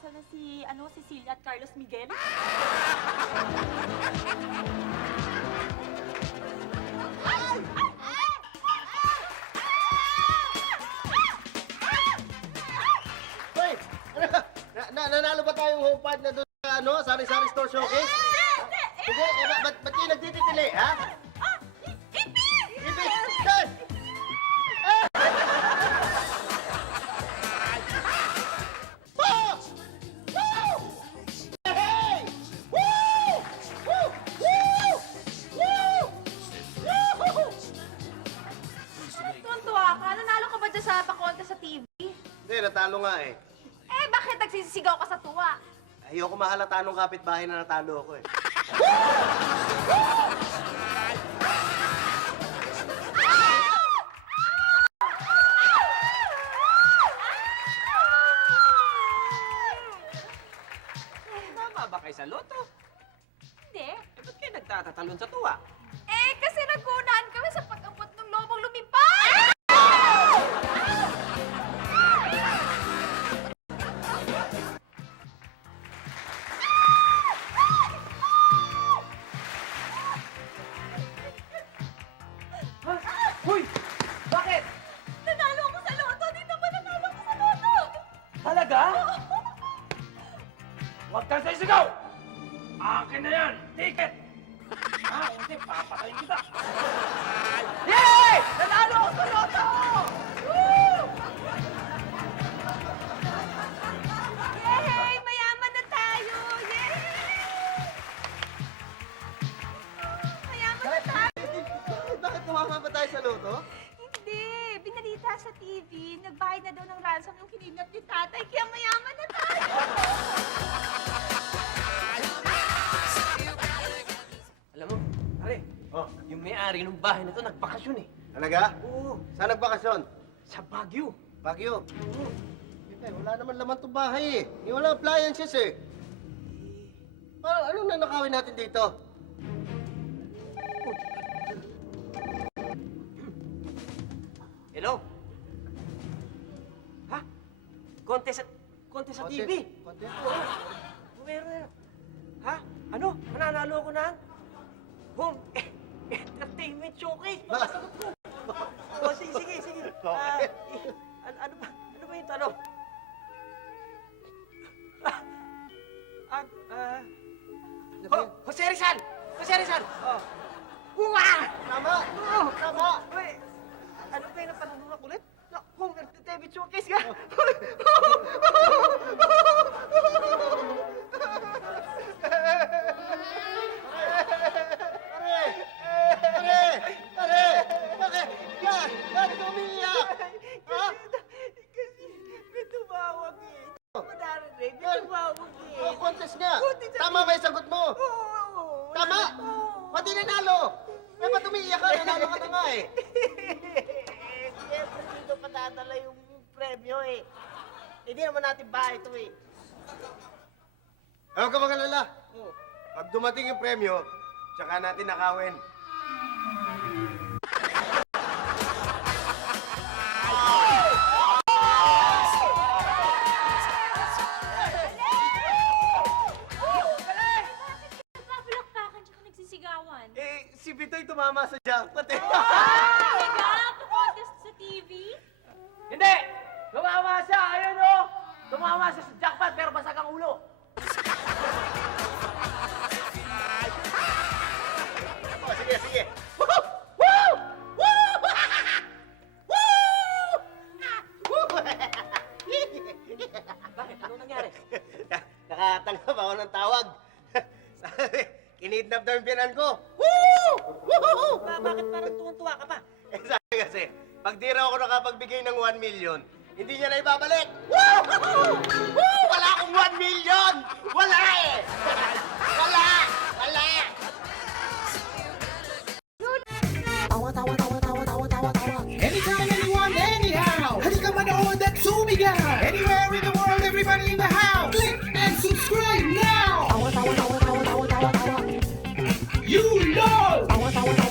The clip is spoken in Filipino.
kasal na si, Cecilia at Carlos Miguel? Hoy! Nanalo ba tayong home part na doon sa Sari-Sari Store Showcase? Hindi, ba't kayo nagtititili, ha? Ipis! Dad! Boss! Woo! Hey! Woo! Woo! Woo! Woo! Woo! Tuntua ka? Nanalo ka ba dyan sa pakonte sa TV? Hindi, natalo nga eh. Eh, bakit nagsisigaw ka sa tuwa? Ayoko mahalata nung kapitbahay na natalo ako eh. Tama ba kayo sa loto? Hindi. Eh, ba't kayo nagtatatalon sa tuwa? Eh, kasi nagkunahan kami sa pag-abot ng lobong lumipad! Ha? Hoy! Bakit? Nanalo ako sa loto! Di naman nanalo ako sa loto! Talaga? Huwag kang sisigaw! Akin na yan! Ticket! Ha? Hindi, papatayin kita! Yay! Nanalo ako sa loto! Woo! Yay! Mayaman na tayo! Yay! Mayaman na tayo! Bakit tumama ba tayo sa loto? Hindi! Binalita sa TV, nagbayad na daw ng ransom yung kinidnap ni tatay, kaya mayaman na tayo! Alam mo, pare, Oh, yung may-ari ng bahay na to nagbakasyon eh. talaga? Oo, Saan nagbakasyon? sa Baguio. Baguio. Wala naman laman itong bahay eh. Wala appliances eh. Anong nanakawin natin dito? Hello? Ha? Kontes sa TV? Konti. Meron. Ha? Ano? Mananalo ako ng home entertainment showcase. Pagkasagot ko. O, sige. Okay. Ano ba yung tanong? Jose Rizal! Oh. Huwa! Tama! Tama! Uy, ano kayo na panunulak ulit? Home entertainment showcase ka? Pare! Bakit? Bakit umiiyak? Ha? Kasi may tumawag eh. Madarinig, may tumawag eh. Oh, contest nga! Contest sa Tama ba yung sagot mo? Oo. Tama! Pati nanalo! Eh, ba't umiiyak ka? Nanalo ka na nga eh. Siyempre, dito patadala yung premyo eh. Hindi naman natin bahay ito eh. Huwag ka mag-alala. Pag dumating yung premyo, tsaka natin nakawin. Nagpapalakpakan tsaka nagsisigawan. Eh, si Bitoy tumama sa jackpot eh. Talaga? Pa-contest sa TV? Hindi! Tumama siya! Ayun o! Tumama siya sa jackpot pero basag ang ulo. Oh, sige. Bakit? Anong nangyari? Nakatanggap ako ng tawag. Sabi, kinidnap daw yung biyanan ko. Woo! Woo! Bakit parang tuwang-tuwa ka pa? Eh, sabi kasi, pag di raw ako nakapagbigay ng 1 million, hindi niya na ibabalik. Woo! Woo! Wala akong 1 million! Wala eh! Wala! Anytime, anyone, anyhow. Halika manood at sumigaw. Anywhere in the world, everybody in the house. Click and subscribe now. You know.